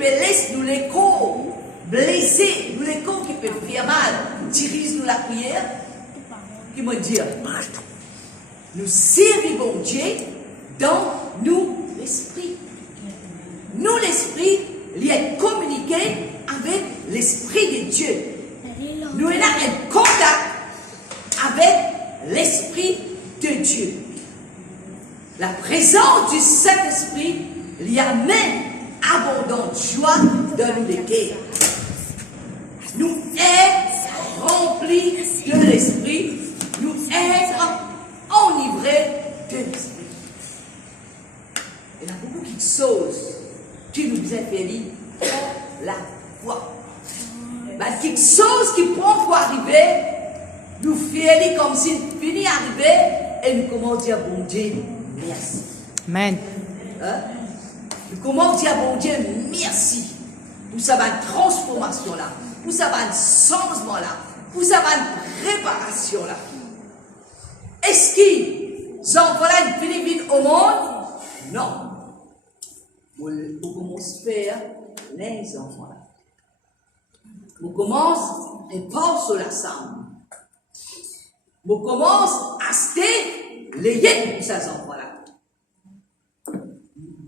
peut laisser nous les corps blessés, nous les corps qui peuvent faire mal, dirige nous la prière, qui me dit, nous servons Dieu dans nous l'esprit. Nous l'esprit, il est communiqué avec l'esprit de Dieu. Nous avons un contact avec l'esprit de Dieu. La présence du Saint-Esprit lui amène abondante joie dans nous les cœurs. Nous être remplis de l'esprit, nous être enivrés de l'esprit. Il y a beaucoup de choses qui nous ont fait pour la foi. Mais quelque chose qui prend pour arriver, nous fait comme si nous fini arriver et nous commençons à dire bon Dieu, merci. Amen. Hein? Nous commençons à dire bon Dieu, merci. Pour ça, une transformation là. Pour ça, un changement là. Pour ça, une préparation là. Est-ce que ces enfants-là, ils finissent au monde? Non. On commence à faire les enfants là. On commence à pas sur la somme. On commence à acheter les yeux pour ces enfants-là.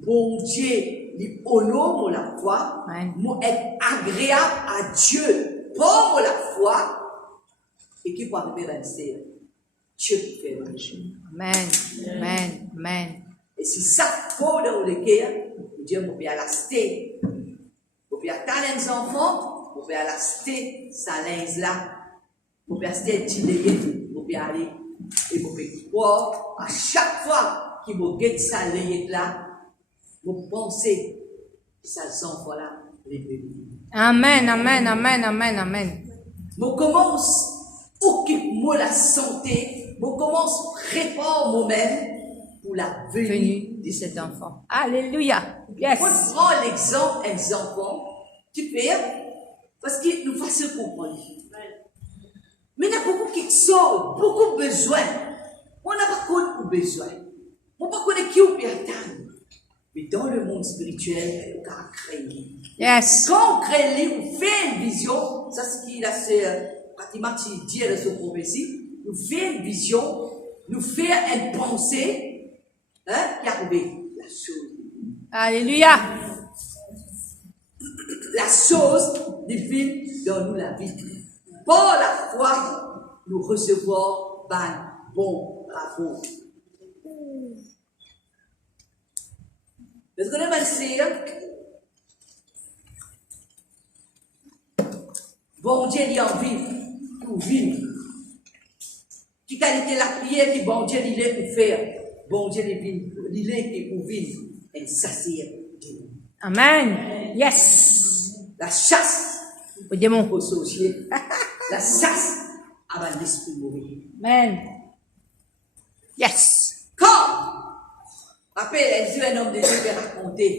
Bon Dieu, il honore la foi, moi être agréable à Dieu pour la foi, et qui peut arriver à rester. Dieu peut faire le jeu. Amen. Amen. Amen. Et si ça faut dans le cœur, Dieu peut l'acheter. Vous pouvez attendre les enfants, vous pouvez l'acheter sa linge là, vous pouvez acheter un petit layette, vous pouvez aller, et vous pouvez croire à chaque fois qu'il vous guette sa layette là, vous pensez que ces enfants-là, les bébés. Amen. Amen. Amen. Amen. Amen. Vous commence occupe-moi la santé, vous commence prépare moi-même pour la venue de cet enfant. Alléluia. Yes. On prend l'exemple des enfants, tu peux, parce que nous faisons comprendre. Mais il y a beaucoup qui sont, beaucoup besoin. On n'a pas de besoin. On n'a pas de qui on peut attendre. Mais dans le monde spirituel, on a créé. Yes. Quand on crée, on fait une vision. Ça, c'est ce qu'il a pratiquement dit dans ce prophétie. Nous faisons une vision, nous faisons une pensée, qui a trouvé la chose. Alléluia. La chose divine dans nous la vie. Par la foi, nous recevons un bon rapport. Est-ce que vous savez, bon Dieu il a envie pour vivre. Qui qualité la prière que bon Dieu il est pour faire. Bon Dieu il est pour vivre. Et ça c'est Dieu. Amen. Yes. La chasse Au démon. aux sorciers. La chasse avant l'esprit mauvais. Amen. Yes. Quand après, les yeux, un homme de Dieu peut raconter.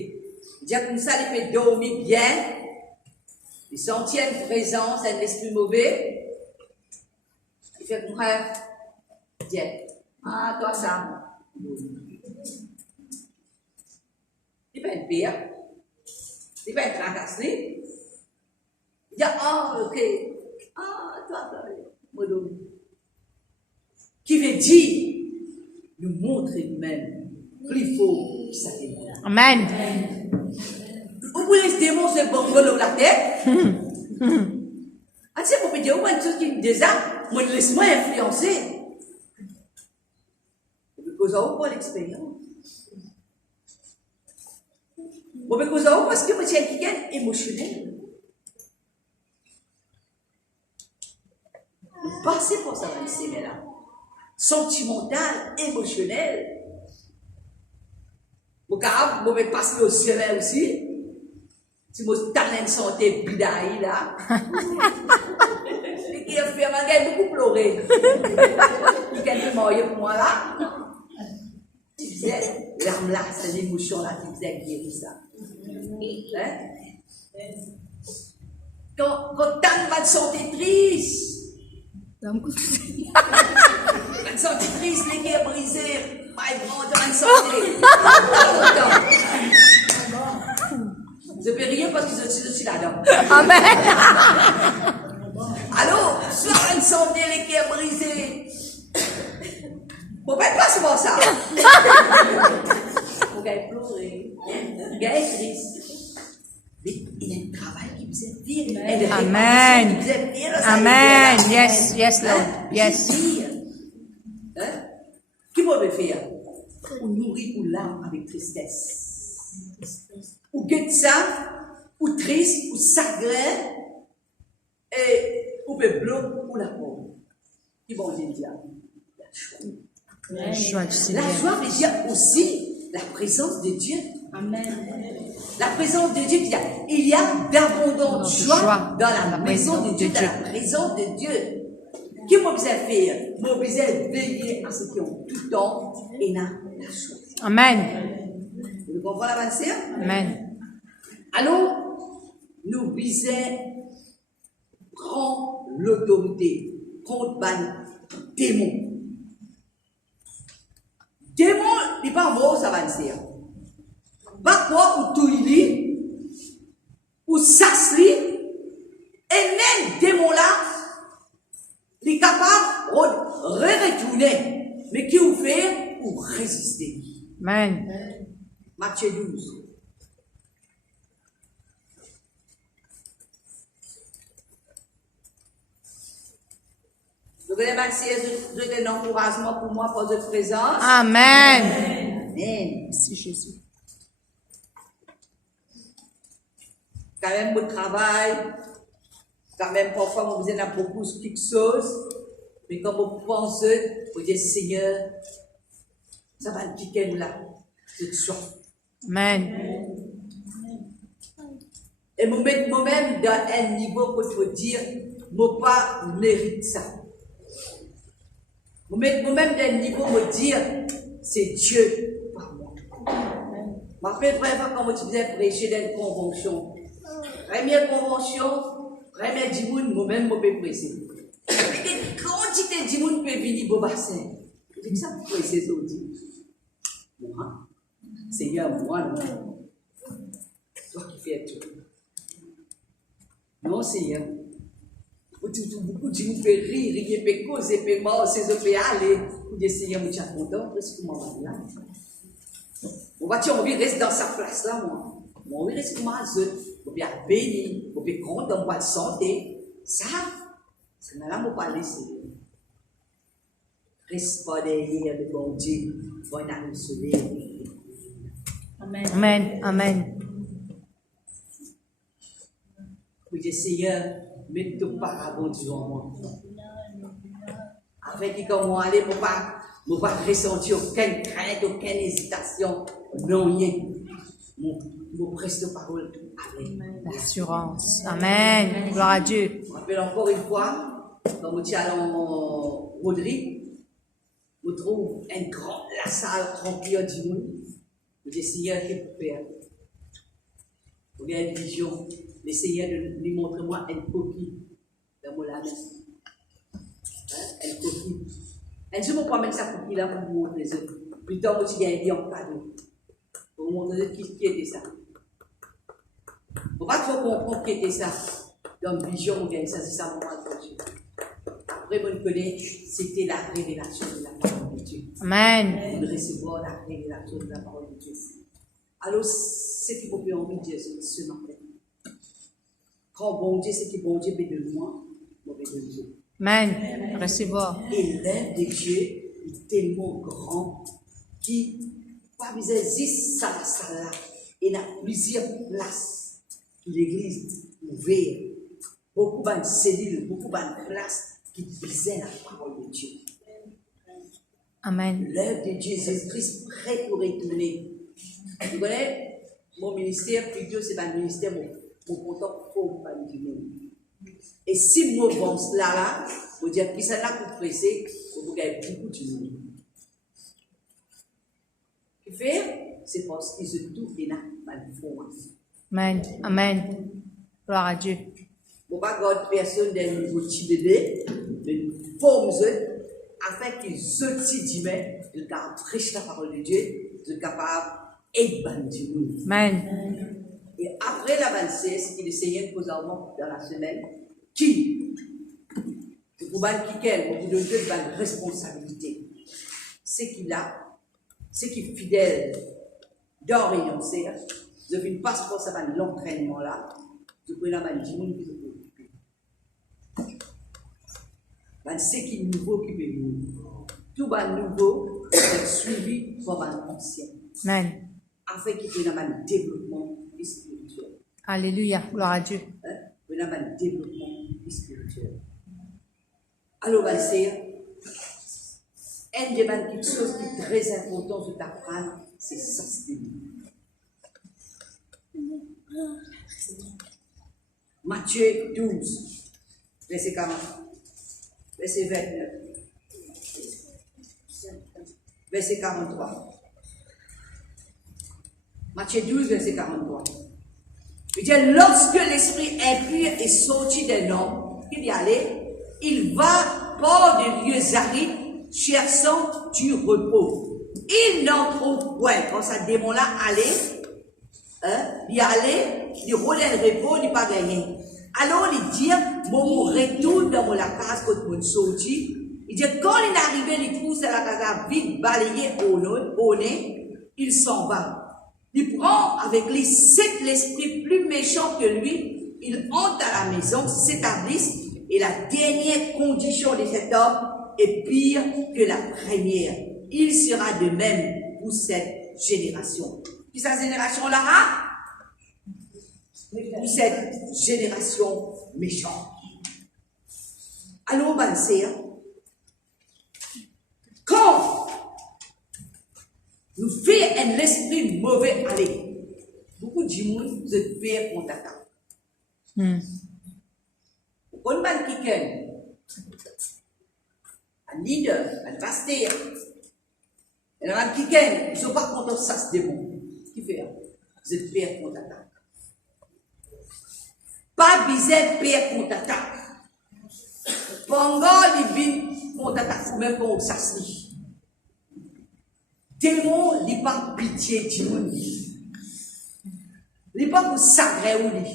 Il dit comme ça, il peut dormir bien. Il sentit une présence, un esprit mauvais. Il fait comme ça. Il dit, ah, toi, ça. Il fait une pire. Il fait une tracasserie. Il dit, ah, ok. Ah, toi, moi, dormir. Qui veut dire, nous montrer nous-mêmes. Plus fort que ça démon. Amen. Vous voulez ce démon se bomber dans la tête? Ah, c'est pour me dire, une chose qui déjà, moi, laisse-moi influencer. Parce que vous avez pas l'expérience. Parce que vous avez parce que vous êtes quelqu'un émotionnel. Vous passez pour ça, c'est là. Sentimental, émotionnel. Vous pouvez passer au ciel aussi. Si vous avez une santé bidaï là. Et qui a fait beaucoup pleurer. Il a été mort pour moi là. Tu disais, l'arme là, c'est l'émotion là qui faisait guérir ça. Quand tu as une santé triste, une santé triste, les cœurs brisés. My God, une santé. Je peux rire parce que je suis là-dedans. Amen. Allô, soit ensemble les cœurs brisés. Bon, ben, pas souvent ça. Vous allez pleurer. Vous allez triste. Mais il y a un travail qui vous est pire. Amen. Qui vous est pire. Amen. Yes, yes, Lord. Yes. Hein? Qui peut le faire? Ou nourrir ou l'âme avec tristesse. Ou guette ça, ou triste, ou chagrin, et ou peut bloquer ou la pauvre. Qui vont dire? La joie. La joie du La Seigneur. joie veut dire aussi la présence de Dieu. Amen. La présence de Dieu, il y a d'abondante joie dans la maison de Dieu, dans la présence de Dieu. Qui m'a besoin de faire? M'a besoin de veiller à ceux qui ont tout le temps et n'a la joie. Amen. Vous comprenez la pensée? Amen. Alors, nous visons prendre l'autorité contre les démons. Démon, il n'est pas mort, ça va le dire. Pas quoi, ou tout il lit, ou s'asli, et même démon là, il est capable de retourner. Mais qui vous fait ou résister? Amen. Matthieu 12. Vous voulez merci, je donne un encouragement pour moi, pour votre présence. Amen. Amen. Merci Jésus. Quand même, mon travail, quand même, parfois, on vous en beaucoup de quelque chose, mais quand vous pensez, vous dites, Seigneur, ça va le piquer là, je te sois. Amen. Et me mettre moi-même dans un niveau pour te dire, moi pas mérite ça. Me mettre moi-même dans un niveau pour me dire, c'est Dieu par moi. Je me rappelle vraiment quand tu faisais prêcher dans une convention. Première convention, première dimoun, moi-même, je peux prêcher. Et quand tu t'es dimoun, peut venir au bassin. C'est que ça pour prêcher, ça dit. Moi, Seigneur, moi, non. Toi qui fais tout. Non, Seigneur. Beaucoup de gens peuvent rire, ils peuvent causer, ils peuvent manger, ils peuvent aller. Vous dites, Seigneur, je suis content, parce que moi, je là. On va dire, on va rester dans sa place là, moi. On va rester comme un jeu. On va bénir, on va content, on va santé. Ça, c'est là où on va laisser. Reste pas derrière le bon Dieu, on va nous sauver. Amen. Amen. Amen. Vous dites, Seigneur, mets ton parabole devant moi. Afin que quand moi aller, je ne vais pas ressentir aucune crainte, aucune hésitation. Non, rien. Je preste la parole avec. L'assurance. Amen. Gloire à Dieu. Je me rappelle encore une fois, quand je suis allé en Rodrigue, je trouve la salle remplie de monde. Je dis, Seigneur, qu'est-ce que tu faire? Il y a une vision. Le Seigneur lui montre-moi une coquille dans mon âme. Une coquille. Un jour, je ne peux pas mettre sa coquille là pour vous montrer les autres. Plus tard, je suis en cadeau. Pour vous montrer qui était ça. On va trop comprendre qui était ça. Dans une vision, on gagne ça, c'est ça, mon Dieu. Après, on connaît, c'était la révélation de la parole de Dieu. Amen. On recevoir la révélation de la parole de Dieu. Alors, c'est ce qui vous fait envie de dire ce matin. Quand bon Dieu, c'est que bon Dieu veut de moi, moi veut de Dieu. Amen. Recevoir. Et l'œuvre de Dieu est tellement grand qu'il pas besoin de ça là. Il y a plusieurs places. L'église ouverte. Beaucoup de cellules, beaucoup de places qui besoin la parole de Dieu. Amen. L'œuvre de Jésus-Christ prêt pour retourner. Vous connaissez, mon ministère, plutôt, c'est un ministère, mon content pour pas du monde. Et si moi, bon, là, vous dire, qui ça là pour presser, vous gagnez beaucoup de monde. Ce qui fait, c'est parce qu'ils se trouvent dans la formation. Amen. Amen. Gloire à Dieu. Vous ne pouvez pas garder personne d'un niveau de bébé, mais nous formons afin qu'ils se disent, ils gardent riche la parole de Dieu, ils sont capables d'être bandits. Amen. Et après l'avancée, ce qu'il essayait de poser dans la semaine, qui vous donne une responsabilité. C'est qu'il a, c'est qu'il est fidèle dans renoncer, je ne passe pas ça dans l'entraînement là, je peux la dire, je peux occuper. C'est qui est nouveau qui peut venir. Tout le nouveau est suivi par un ancien. Amen. Afin qu'il puisse avoir un développement spirituel. Alléluia. Gloire à Dieu. Il y a un développement spirituel. Alors, c'est quelque chose qui est très important de t'apprendre, c'est s'abstenir. Matthieu 12, verset 40, verset 29, verset 43. Matthieu 12, verset 43. Il dit, lorsque l'esprit impur est sorti d'un homme, il y allait, il va par des lieux arides, cherchant du repos. Il n'en trouve point. Quand ça démon-là allait, il allait, il roulait le repos, il n'a pas gagné. Alors il dit, mon retourne dans la case quand mon sorti. Il dit, quand il est arrivé, il trouve la case vide, balayée au nez, il s'en va. Il prend avec lui sept l'esprit plus méchant que lui, il entre à la maison, s'établissent, et la dernière condition de cet homme est pire que la première. Il sera de même pour cette génération. Qui cette génération-là a? Pour cette génération méchante. Alors, ben, c'est quand nous faisons un esprit mauvais aller, beaucoup de gens se font contact. Quand on a quelqu'un, un leader, un pasteur, et on a quelqu'un, ils ne sont pas contents de ça, c'est démon. Qu'est-ce qu'il fait? Vous êtes père contre attaque. Pas besoin de père contre attaque. Pendant les vies contre attaque, même pour ça se dit. Démon, il n'est pas pitié du monde. Il n'est pas pour sacrer ou lui.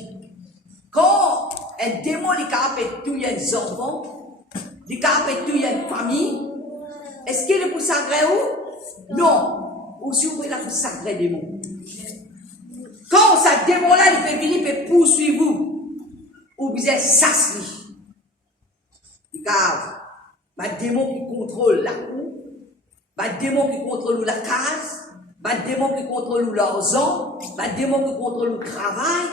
Quand un démon est capable de tuer un enfant, il est capable de tuer une famille, est-ce qu'il est pour sacrer ou? Non. Ou si vous voulez, pour sacrer démon. Quand ce démon-là, il peut venir, il peut poursuivre vous, ou vous êtes sassé. Car, le démon qui contrôle la cour, le démon qui contrôle la case, le démon qui contrôle l'argent, le démon qui contrôle le travail,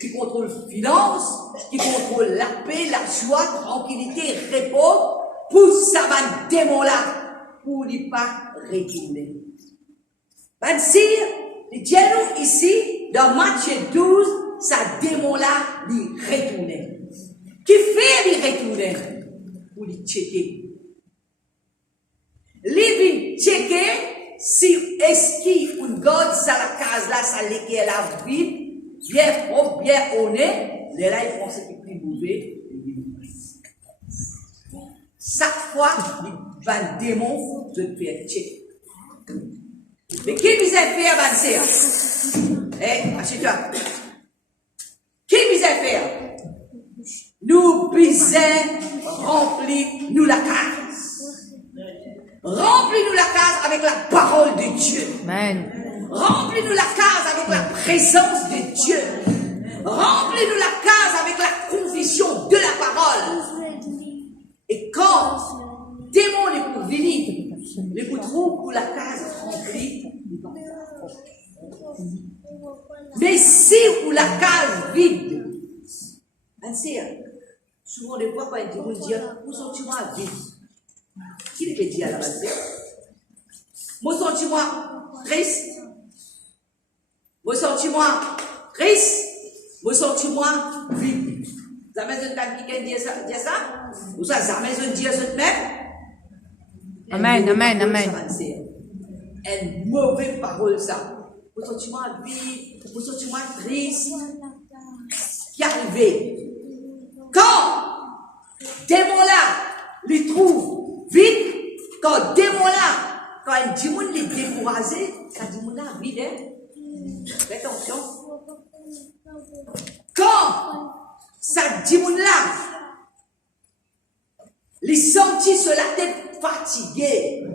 qui contrôle la finance, qui contrôle la paix, la joie, la tranquillité, le repos, pour ça, le démon-là, pour ne pas retourner. Ben, si, il dit nous ici, dans Matthieu 12, ça démon-là, il retourner. Qui fait il retourner? Pour lui checker. Il vient checker si est-ce qu'il ou God, ça la case là, ça l'équipe la vide, bien propre, bien honnête, les là, ils pensent qu'il est plus mauvais. Chaque fois, il va un démon de faire checker. Mais qui vous a fait avancer? Eh, assieds-toi. Qui vous a fait? Nous besoin remplir nous la case. Remplis-nous la case avec la parole de Dieu. Amen. Remplis-nous la case avec la présence de Dieu. Remplis-nous la case avec la conviction de la parole. Et quand démon est pour venir, les pour trouver pour la case remplie, mais si pour la case vide, souvent des fois quand il dit, mon sentiment vide. Qui le dit à la base? Mon sentiment triste. Mon sentiment triste. Mon sentiment vide. Jamais je ne dis ça? Ou ça, jamais je ne dis ça même? Amen, amen, amen. Une mauvaise parole, ça. Mon sentiment vide, mon sentiment triste. Qui est arrivé? Quand démon-là, il trouve vide, quand démon-là, quand un démon est découragé, quand démon-là vide, fais attention. Quand ça dit mon là, les sentis sur la tête fatiguée,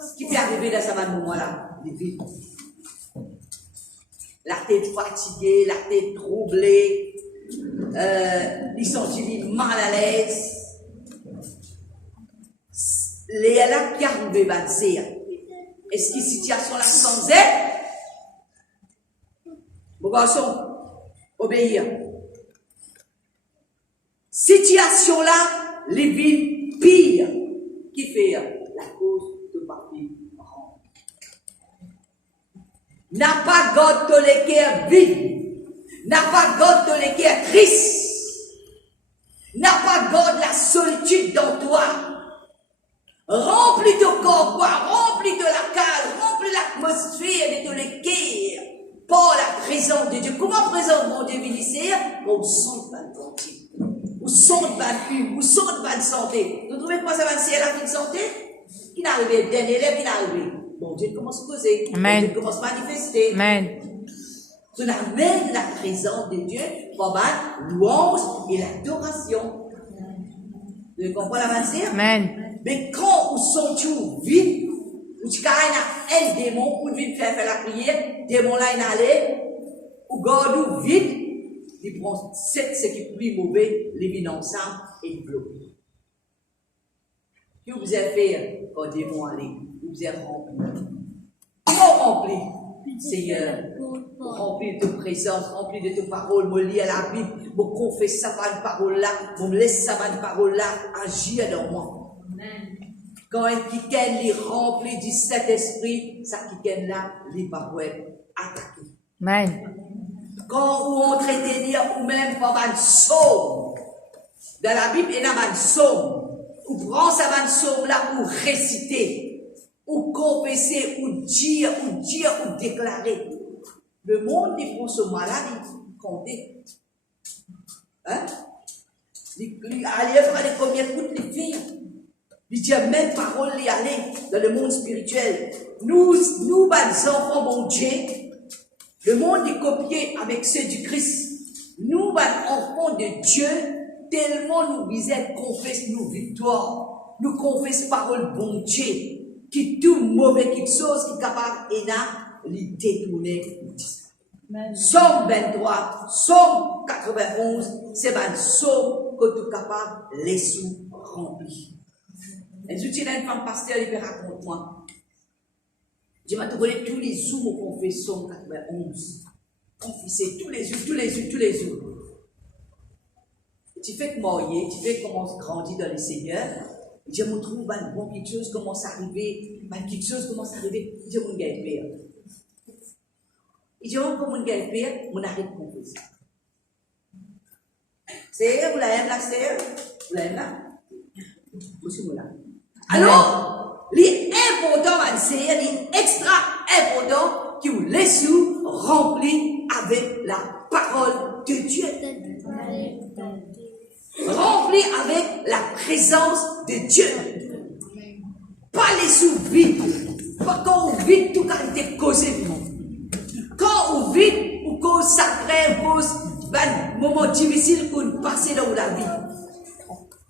ce qui peut arriver dans ce moment-là, les vies. La tête fatiguée, la tête troublée, les sentis mal à l'aise. Les là qui arrivent à dire, est-ce que situation là sans aide? Mon garçon, obéir. Situation là, les villes pires, qui fait la cause de papier. N'a pas God de l'équerre vide, n'a pas God de l'équerre triste, n'a pas God la solitude dans toi. Remplis ton corps, quoi, remplis de la cale, remplis l'atmosphère de l'équerre par la présence de Dieu. Comment présente mon Dieu ministère? Au son de bonne santé, au son de bonne fume, au son de bonne santé. Vous trouvez quoi ça va c'est la bonne santé? Qui n'a arrivé? D'un élève qui n'a arrivé. Bon Dieu commence à causer. Amen. Bon Dieu commence à manifester. Amen. Tu amènes la présence de Dieu par la louange et l'adoration. Vous comprenez la matière? Amen. Mais quand vous sentez vide, ou tu as un démon, ou tu faire la prière, démon là il allait, ou garde vide, il prend ce qui est plus mauvais, les vides ensemble et il bloque. Que vous avez fait quand démon allait, vous avez rempli. Comment rempli? Seigneur, rempli de ta présence, rempli de tes paroles, me lis à la Bible, me confesse sa bonne parole là, me laisse sa bonne parole là, agir dans moi. Quand un kiken est rempli du Saint-Esprit, ça kiken là, il va pouvoir attaquer. Amen. Quand on entretenir ou même par un psaume, dans la Bible, il y a un psaume, ou prend sa bonne psaume là pour réciter, ou confesser, ou dire, ou déclarer. Le monde, il prend ce malade, il compte. Hein? Il allait faire les premières coups de filles. Il dit même parole y aller dans le monde spirituel. Nous, enfants, mon Dieu, le monde est copié avec ceux du Christ. Nous, enfants de Dieu, tellement nous visons, confesse nos victoires. Nous confesse parole bon Dieu. Qui tout mauvais, qui chose qui est capable et là, les détourner. Somme 23, Somme 91, c'est un somme que tu es capable de les sous remplir. Et je dis là, une femme pasteur, il me raconte moi. Je m'ai trouvé tous les jours, mon confession 91. Confesser tous les jours. Et tu fais que marier, tu fais comment on grandit dans le Seigneur. Je me trouve bon quelque chose commence à arriver, quelque chose commence à arriver, je me gagne père. Et je me comme un gagne père, on arrête de confesser. C'est vous l'avez là, c'est vous l'avez là. Vous êtes là. Alors, l'important, c'est l'extra important qui vous laisse rempli avec la parole de Dieu. Rempli avec la présence de Dieu. Pas les sous vides. Pas quand on vide tout quand il est causé. Quand on vide, ou cause sacré, cause un moment difficile qu'on passe dans la vie.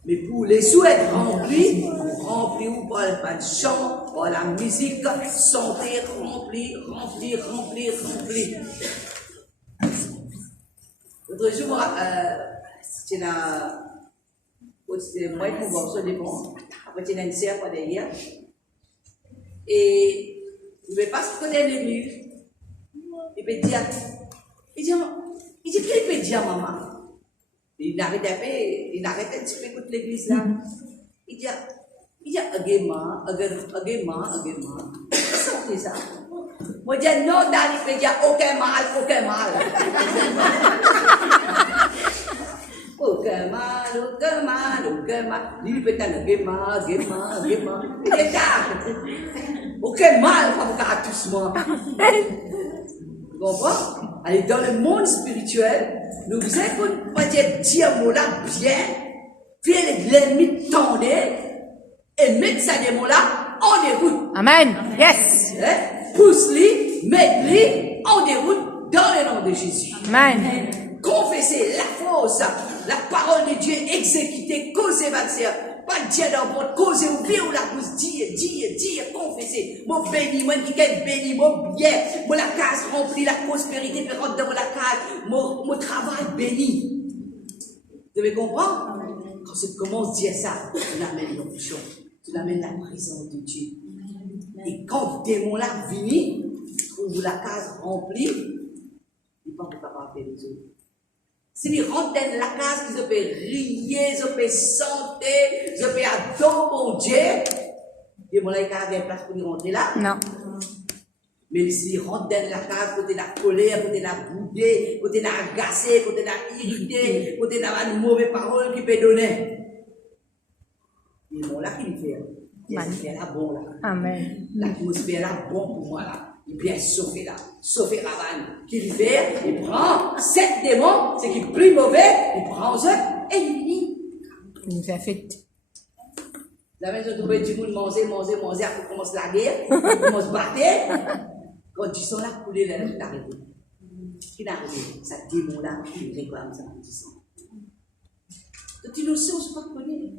Mais pour les sous être remplis ou par le chant, par la musique, santé, rempli. L'autre jour, c'était moi qui m'en souviens bon. Après, c'était une sœur pas derrière. Et il me passe côté de l'église. Il peut dire, qu'est-ce qu'il peut dire, maman? Il n'arrêtait pas de se faire toute l'église là. Il dit, agément. C'est ça. Moi, je dis, non, Dani, il peut dire, aucun mal. Aucun mal. Il peut dire, agément. Il dit, aucun mal, pas tous moi. Vous comprenez? Allez, dans le monde spirituel, nous vous écoutons pas dire mot-là bien, faire l'ennemi tendre et mettre ça des mots-là en déroute. Amen. Yes. Pousse-les, mets-les en déroute dans le nom de Jésus. Amen. Confessez la force, la parole de Dieu exécutée, causez ma sœur. Pas Dieu dans votre cause ou bien ou la cause, dire, confessez. Mon béni, moi qui est béni, mon bien, mon la case remplie, la prospérité peut rentrer dans la case, mon travail béni. Vous devez comprendre? Quand tu commences à dire ça, tu l'amènes l'onction, tu l'amènes la présence de Dieu. Et quand le démon là vient, trouve la case remplie, il n'est pas capable de faire les autres. S'il rentre dans la case, qu'ils peuvent rier, ils peuvent chanter, ils peuvent adorer mon Dieu, et mon là, il n'y a pas de place pour y rentrer là. Non. Mais s'il rentre dans la case, côté de la colère, côté de la boudée, côté de la agacée, côté de la irritée, côté de la mauvaise parole qu'il peut donner. Et mon là, qu'il fait. L'atmosphère là, bon là. Amen. L'atmosphère là, bon pour moi là. Il vient sauver là, sauver Ravan. Qu'il fait, il prend 7 démons, c'est qui est plus mauvais, il prend eux et il finit. Il nous a fait. La même chose, tout le monde manger, après commence la guerre, on commence à battre. Quand tu sens là, couler là, tu t'arrêtes. Ce qui arrivé, ça démon là, il réclame ça, tu sens. Donc tu nous sens, je ne sais pas connaître.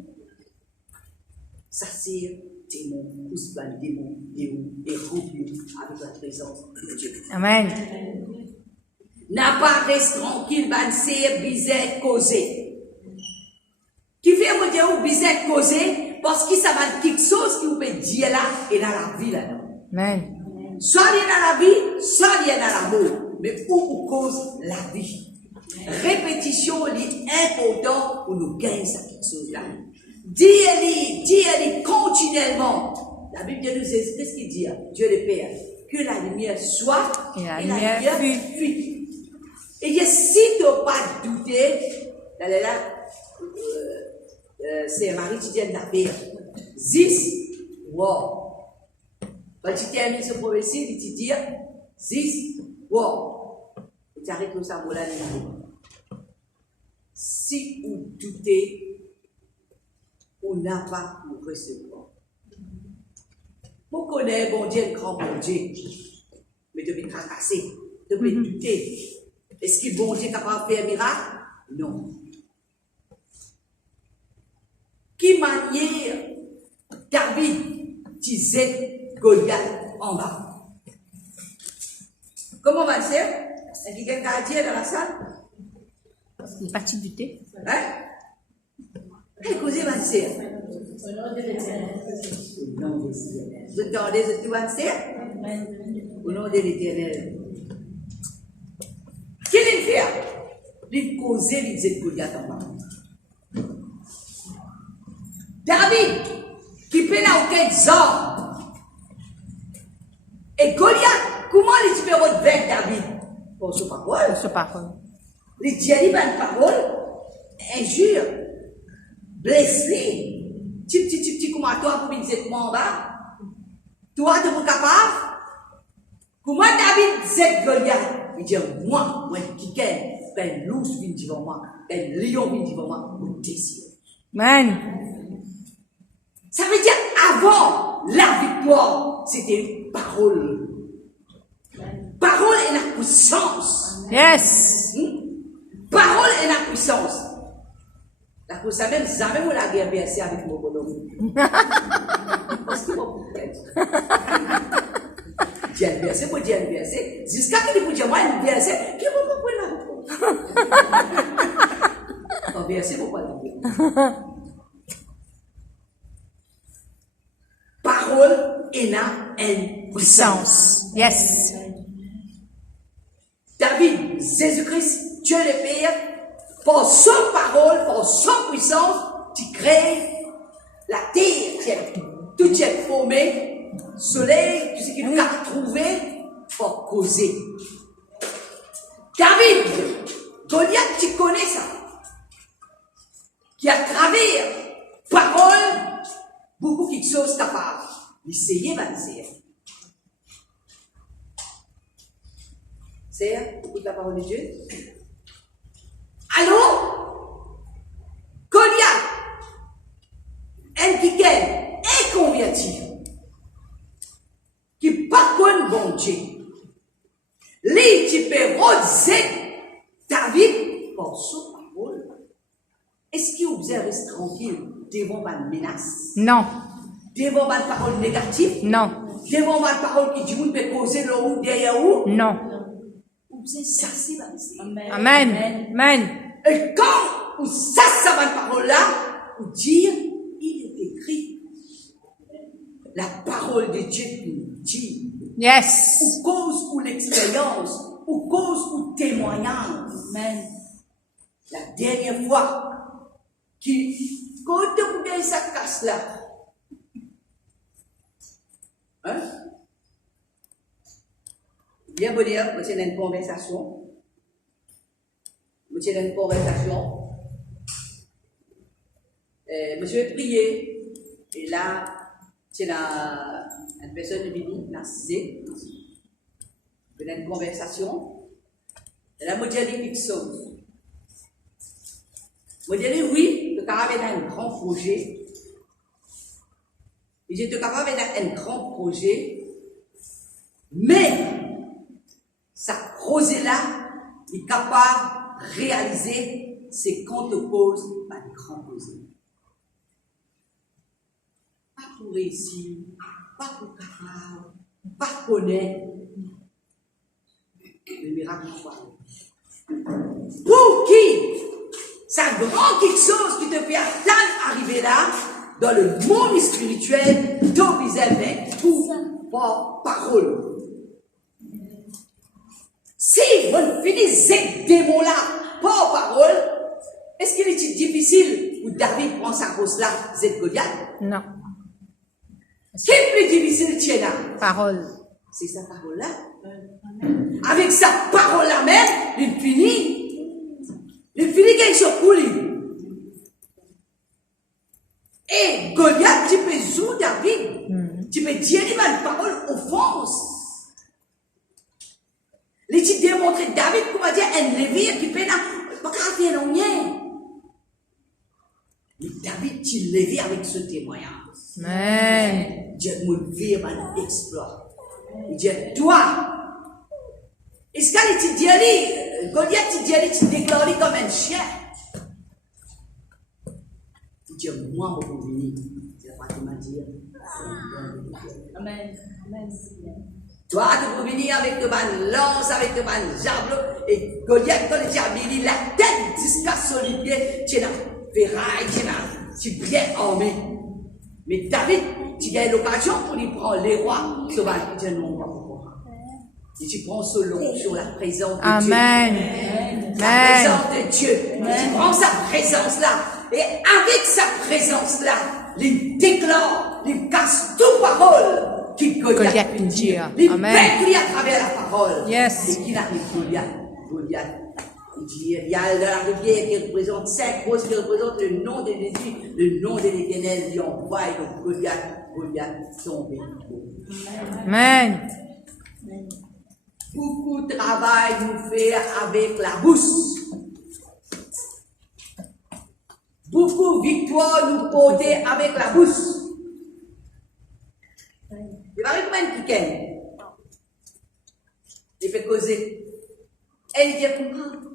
Ça c'est démon, ousban démon, et rempli avec la présence de Dieu. Amen. N'a pas reste tranquille, ban c'est bizarre causé. Qui fait vous dire ou bizarre causé parce que ça va quelque chose qui vous peut dire là et dans la vie là. Amen. Soit il y a dans la vie, soit il y a dans l'amour. Mais où cause la vie. Répétition est important pour nous gagner cette chose là. Dis-le continuellement. La Bible nous dit, qu'est-ce qu'il dit? Dieu le Père, que la lumière soit Et la lumière fuit. Et si tu n'as pas douté, c'est Marie qui dit de la paix. Zis, wow. Quand tu termines ce prophétie, il te dit, Zis, wow. Et tu arrêtes tout ça pour la lumière. Si vous doutez, on n'a pas pour recevoir. Vous connaissez, bon Dieu, le grand bon Dieu. Mais tu peux tracasser, tu peux douter. Est-ce que bon Dieu est capable de faire un miracle? Non. Qui manière David disait Goliath en bas? Comment on va le faire? Est-ce qu'il y a quelqu'un à dire dans la salle? Il est parti buter. Hein? Écoutez, ma sœur. Au nom de l'Éternel. Au nom de l'Éternel. Vous entendez ce que tu vas dire? Au nom de l'Éternel. Qu'est-ce qu'il fait? Il causait, il disait Goliath en bas. David, qui peut n'a aucun sort. Et Goliath, comment il peut retrouver David? Pour ce parole. Ce parole. Il dit une parole, injure, blessé. Petit, comment toi, pour me dire comment en bas? Toi, tu es capable? Comment David disait Goliath? Il dit, moi, qui un loup vient devant moi, un lion vient devant moi, mon désir. Amen. Ça veut dire, avant la victoire, c'était une parole. Parole est la puissance. Yes. Parole est la puissance. La puissance, même jamais vous la guerre versée avec mon bonhomme. Parce que vous Dieu versé pour Dieu versé. Jusqu'à ce que vous dites, moi, une versé, qui vous comprend là? Versé, vous pas parole est là, une puissance. Yes. David, Jésus-Christ, Dieu le Père, par son parole, par son puissance, tu crées la terre, tout est formé, soleil, tout ce qu'il nous a trouvé pour causer. David, Goliath, tu connais ça, qui a travers parole, beaucoup de choses capables. Essayez, ma sœur. Sœur, écoute la parole de Dieu. Alors, Goliath, un qui est converti, qui pas bon Dieu. Lui, tu peux reste tranquille devant ma menace, Non. devant ma parole négative, Non. devant ma parole qui dit vous peut causer là ou derrière vous. Non. Vous êtes ça, c'est ma vie. Amen. Amen. Et quand vous ça ma parole là, vous dire, il est écrit, la parole de Dieu nous dit, Yes. ou cause ou l'expérience, ou cause ou témoignage. Amen. La dernière fois, quand vous gagnez sa casse là, hein? Bien vous dire, vous avez une conversation. Vous avez une conversation. Monsieur est prié. Et là, c'est une personne de Béni, narcissée. Vous avez une conversation. Et là, vous avez quelque chose. Vous avez oui, le caravane a un grand projet. Et j'ai te capable d'un grand projet. Mais, ça projet-là est capable de réaliser c'est quand on pose pas de grands projets. Pas pour réussir, pas pour capable, pas pour connaître. Le miracle pour qui? C'est grand quelque chose qui te fait arriver là, dans le monde spirituel, d'obliger avec tout par parole. Si vous finissez ces démons-là par parole, est-ce qu'il est difficile pour David prend sa cause là, c'est Goliath? Non. Qu'est-ce qui est plus difficile, Tiena? Parole. C'est sa parole-là. Avec sa parole-là même, il finit quelque chose pour lui. Et Goliath, tu peux jouer David. Tu peux dire une parole offense. Les tu démontrer David, comment dire, un lévire qui peut pas faire rien. Mais David, tu lévire avec ce témoignage. Amen. Dieu me vire un exploit. Il dit, toi, est-ce qu'elle tu dis, Goliath, tu déclares comme un chien. Il dit, moi, mon venir. Il va pas te dire. Amen. Amen. Toi, tu peux venir avec de lance, avec de javelot, et Goliath, quand il dit, la tête jusqu'à solide, tu es là, ferraille, tu es bien armé. Mais David, tu as l'occasion pour lui prendre les rois, tu vas dire non, et tu prends ce long sur la présence de Amen. Dieu. La Amen. présence de Dieu. Tu prends sa présence-là, et avec sa présence-là, il déclare, il casse toute parole. Goliath peut dire. Il Amen. pétrit à travers la parole. Yes. Et qu'il arrive Goliath. Il dit, il y a la rivière qui représente 5 roses, qui représente le nom de Jésus, le nom de l'Éternel, il envoie et donc Goliath tombe. Amen. Beaucoup de travail nous fait avec la bouche. Beaucoup de victoire nous porter avec la bouche. Il va arriver comme un piquet. Il fait causer. Elle dit,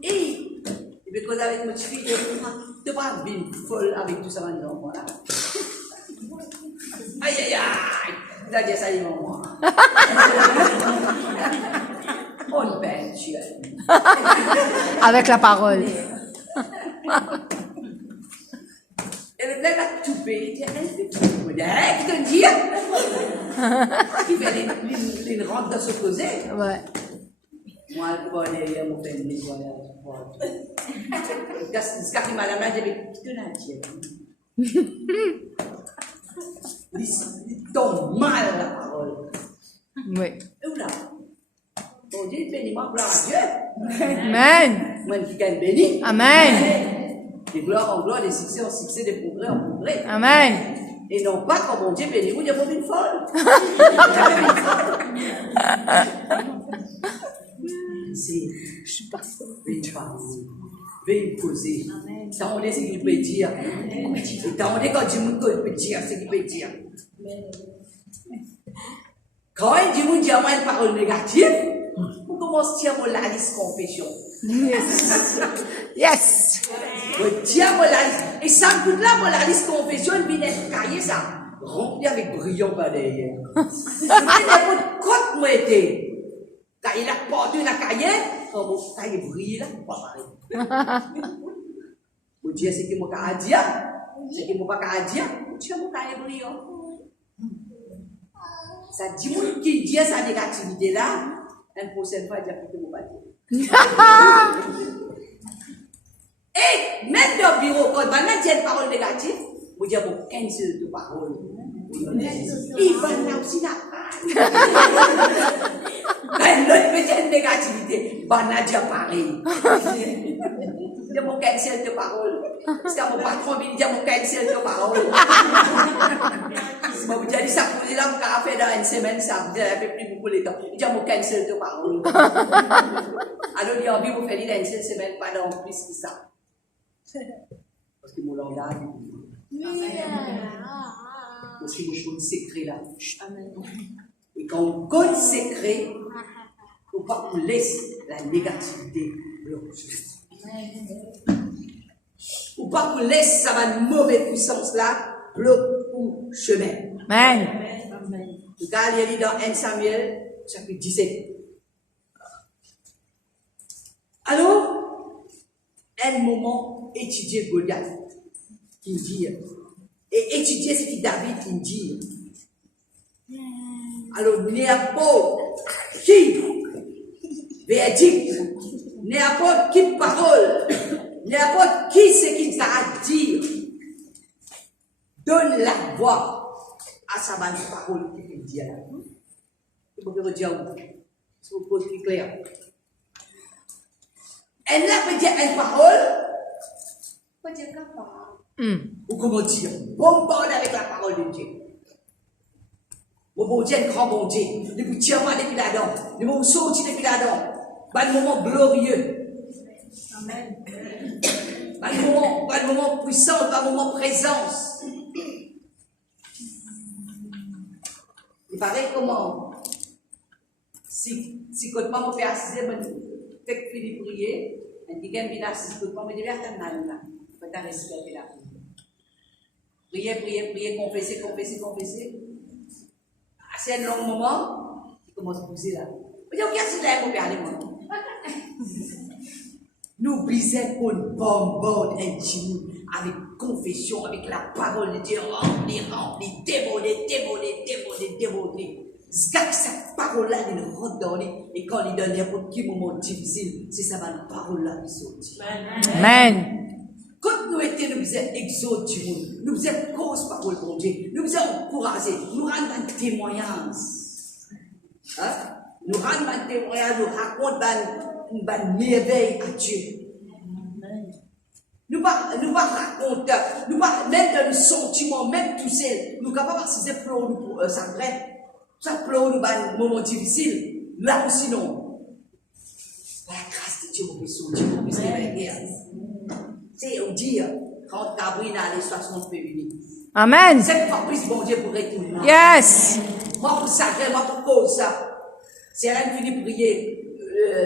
hey, il fait causer avec notre fille. Tu vas pas bien folle avec tout ça maintenant. Voilà. Aïe, aïe, aïe. Il a dit ça, il va moi. On perd Dieu. Avec la parole. Et le bled a tout payé. Il dit, elle fait tout. Il dit, hey, qui te dit? Il fait les rentres dans ce causé. Ouais. Moi, je vais aller à mon père, les voyages. Ce qui m'a la main, j'ai dit, tu l'as dit. Il tombe mal la parole. Oui. Et où là? Bon Dieu, bénis-moi, gloire à Dieu. Amen. Moi, je suis béni. Amen. Des gloires en gloire, des succès en succès, des progrès en progrès. Amen. Et non pas quand mon Dieu bénis-vous, il y a pas une folle. Je suis pas folle. Veuillez poser. Tant on est ce qu'il peut dire. Et tant on est quand Dieu peut dire ce qu'il peut dire. Quand il dit, moi, une parole négative, vous commencez à dire la liste confession. Yes. Yes. Le diable la liste. Et ça coûte là pour la liste confession, une binette cahier, ça. Rempli avec brillant par derrière. C'est pour côte, moi, été. Quand il a porté la cahier, quand il brille là, pas pareil. Mon Dieu, c'est que mon cas dire. C'est que mon pas dire. Mon Dieu, mon cahier brillant. Ça dit, mon qui dit sa négativité là, une prochaine fois, il dit que mon pas dire. Et même dans le bureau, quand on dit une parole négative, vous dites, bon, cancel de parole. Il va là aussi la parole. Mais l'autre petite négativité, on a déjà pareil. Il dit, bon, cancel de parole. C'est à mon patron, il dit, bon, cancel de parole. Si vous dites, ça vous dit là, vous avez fait dans une semaine, ça vous avez pris beaucoup de temps. Il dit, bon, cancel de parole. Alors, il y a envie de vous faire dans une semaine, pas dans plus que ça. Parce que mon langage, parce que je suis secret là. Et quand on connaît le secret, il ne faut pas qu'on laisse la négativité bloquer. Il ne faut pas qu'on laisse sa mauvaise puissance là bloquer le chemin. Amen. En tout cas, il y a dit dans 1 Samuel, chapitre 17. Alors, un moment, étudier Goliath, qui dit, et étudier ce que David qui dit. Alors, n'importe qui verdict, n'importe qui parole, n'importe qui ce qu'il a à dire, donne la voix à sa parole qu'il dit là. Je peux dire où? Si vous posez clair. Elle n'a pas dit une parole, pas dire la parole. Ou comment dire, bombarde avec la parole de Dieu. Bon Dieu, un grand bon Dieu, il vous tient moi depuis là-dedans, il vous sortir depuis là-dedans. Un moment glorieux. Amen. Un moment puissant, un moment présence. Il paraît comment? Si quand moi me fait assiser, je fais que prier, et puis quand je assiser, quand moi me dit, attends là, je vais rester là. Prier, confesser. C'est un long moment, il commence à pousser là. Je dis, qu'est-ce que c'est là, moi? Nous brisons une bonbonne intime avec confession, avec la parole de Dieu remplie, dévoler. Cette parole-là, il rentre dans lui, et quand il donne n'importe quel moment difficile, c'est sa parole-là qui sortit. Amen. Quand nous étions, nous faisons exaucer, nous faisons cause parole pour Dieu, nous faisons encourager, nous rendons un témoignage. Hein? Nous rendons un témoignage, nous racontons une merveille à Dieu. Nous ne raconter, nous pas même dans le sentiment, même tout seul, nous ne pouvons pas si c'est pour ça vrai. Ça pleure nous un moment difficile. Là aussi non. La grâce de Dieu vous peut sortir, vous peut réveiller. C'est on dit quand Gabriel a les 60 féminines. Amen. C'est pas plus bon Dieu pour retourner. Yes. Moi pour ça, moi pour cause ça. C'est rien fini de prier.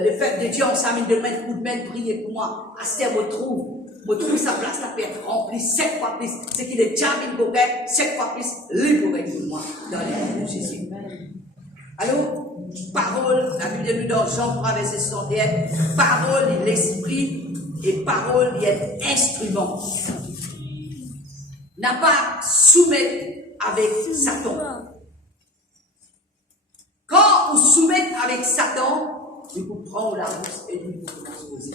Le fait de Dieu en s'amène de mettre coup de main de prier pour moi. À ce moment trouve sa place, ça peut être remplie 7 fois plus. C'est qu'il est déjà mis pour faire 7 fois plus, lui pour être pour moi. Dans les noms de Jésus. Alors, parole, la Bible nous donne Jean 3, verset 61. Parole est l'esprit et parole est instrument. N'a pas soumettre avec Satan. Quand vous soumettez avec Satan, il vous prend la route et il vous expose.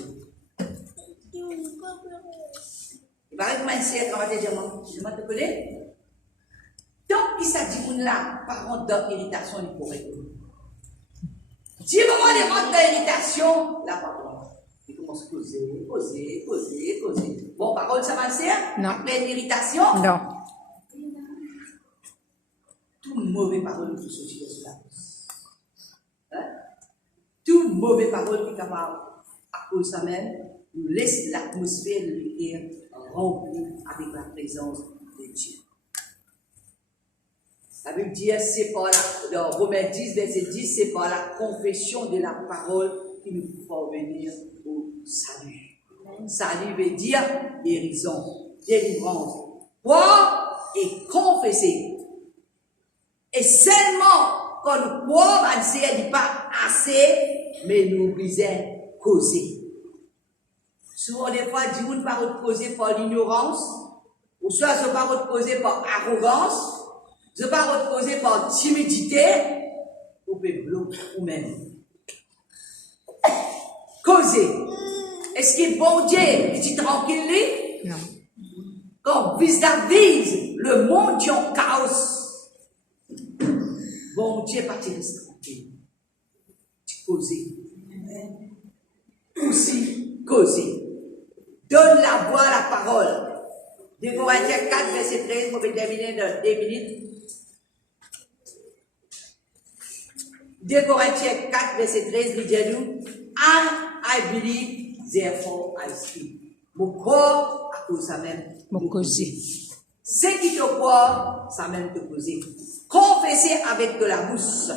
Il paraît que c'est quand je m'en te connais. Donc, il s'agit de là, par contre, dans l'irritation, il pourrait. Si vous avez dans l'irritation, la parole. Il commence à causer. Bon, parole, ça va le faire? Non. Après l'irritation? Non. Tout mauvais parole qui sortit de cela. Tout mauvais parole qui est capable, à cause de ça même, nous laisse l'atmosphère de lumière remplie avec la présence de Dieu. La Bible dit, c'est par dans Romains 10, verset 10, c'est par la confession de la parole qui nous fait venir au salut. Salut veut dire guérison, délivrance. Croire et confesser. Et seulement quand nous croyons, on ne dit pas assez, mais nous disons causer. Souvent, des fois, Dieu ne pas causer par l'ignorance, ou soit je ne pas causer par arrogance, je ne pas causer par timidité, ou bloquer ou même. Causer. Est-ce que bon Dieu est tranquille? Non. Quand vis-à-vis le monde est en chaos, bon Dieu pas te laisser tranquille. Tu causer. Aussi causer. Donne la voix à la parole. 2 Corinthiens 4, verset 13, vous pouvez terminer dans 2 minutes. 2 Corinthiens 4, verset 13, il dit nous, I believe, therefore I speak. Mon corps, à cause ça même, Mon causer. ce qui te croit, ça même te causer. Confesser avec de la bouche.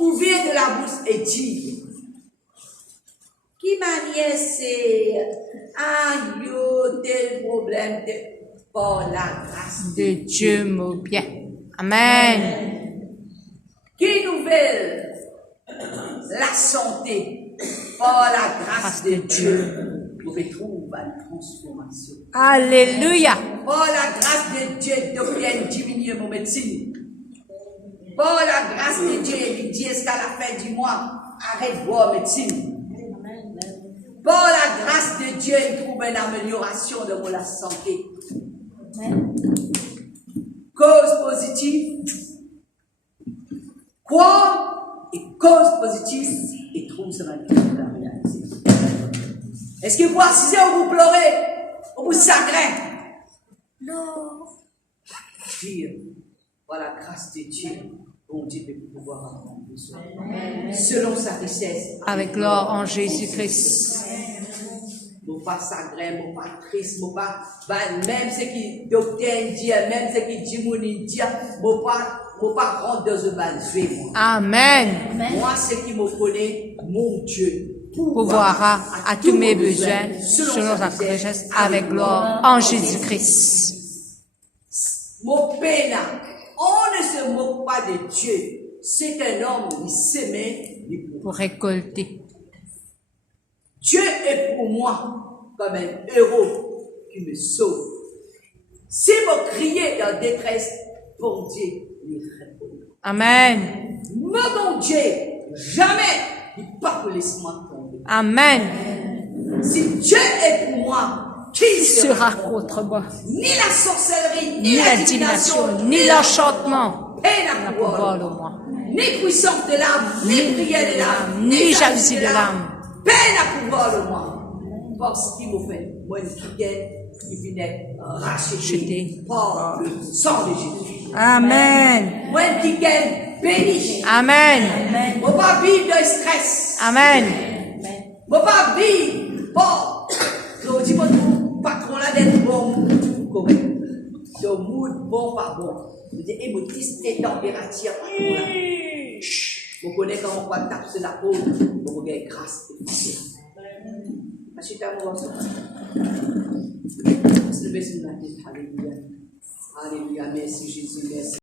Ouvrir de la bouche et dire. Qui manière c'est yo tel problème par la grâce De Dieu, mon bien. Amen. Qui nouvelle la santé par la grâce de Dieu pour retrouver une transformation. Alléluia. Par la grâce de Dieu, docteur diminuer mon médecine. Par la grâce de Dieu, il dit est-ce qu'à la fin du mois, arrête de boire médecine. Par la grâce de Dieu, il trouve une amélioration de mon santé. Cause positive. Quoi et cause positive et trouve ça dans la réalité. Est-ce que vous assisez ou vous pleurez ou vous sacrez? Non. Dire, par la grâce de Dieu, bon Dieu peut pouvoir avoir besoin. Selon sa richesse. Avec gloire en Jésus-Christ. Mon pas sacré, mon pas triste, mon pas, même ce qui docteur dit, même ce qui dit, mon dit, mon pas rentrer dans un banzoué, moi. Amen. Moi, ce qui me connaît, mon Dieu, Pourvoira à tous mes besoins selon sa richesse avec gloire en Jésus-Christ. Mon père, on ne se moque pas de Dieu. C'est un homme qui s'aimait Pour récolter. Dieu est pour moi comme un héros qui me sauve. Si vous criez dans détresse, bon Dieu, il répond. Amen. Mais mon Dieu, jamais, il ne pas pour laisser-moi tomber. Amen. Si Dieu est pour moi, qui Sera contre moi. Ni la sorcellerie, Ni la divination, ni l'enchantement. et La la pouvoir pouvoir, de moi. ni puissance de l'âme, ni prière de l'âme, Ni jalousie de l'âme. peine à pouvoir de moi. Parce qu'il m'a fait, moi, qui venait racheter Racheter. par le sang de Jésus. Amen. Moi, qui gagne béni. Amen. Moi, pas vivre de stress. Amen. Moi, pas vivre, bon. Donc, dis-moi, patron là d'être bon, correct. Donc, mood bon, pas bon. Je dis, émotif et température, patron là. Vous connaissez quand on va taper sur la peau, vous regardez grâce et poussière. Parce que tu as mon ressort. Se lever sur la tête. Alléluia. Alléluia. Merci Jésus. Merci.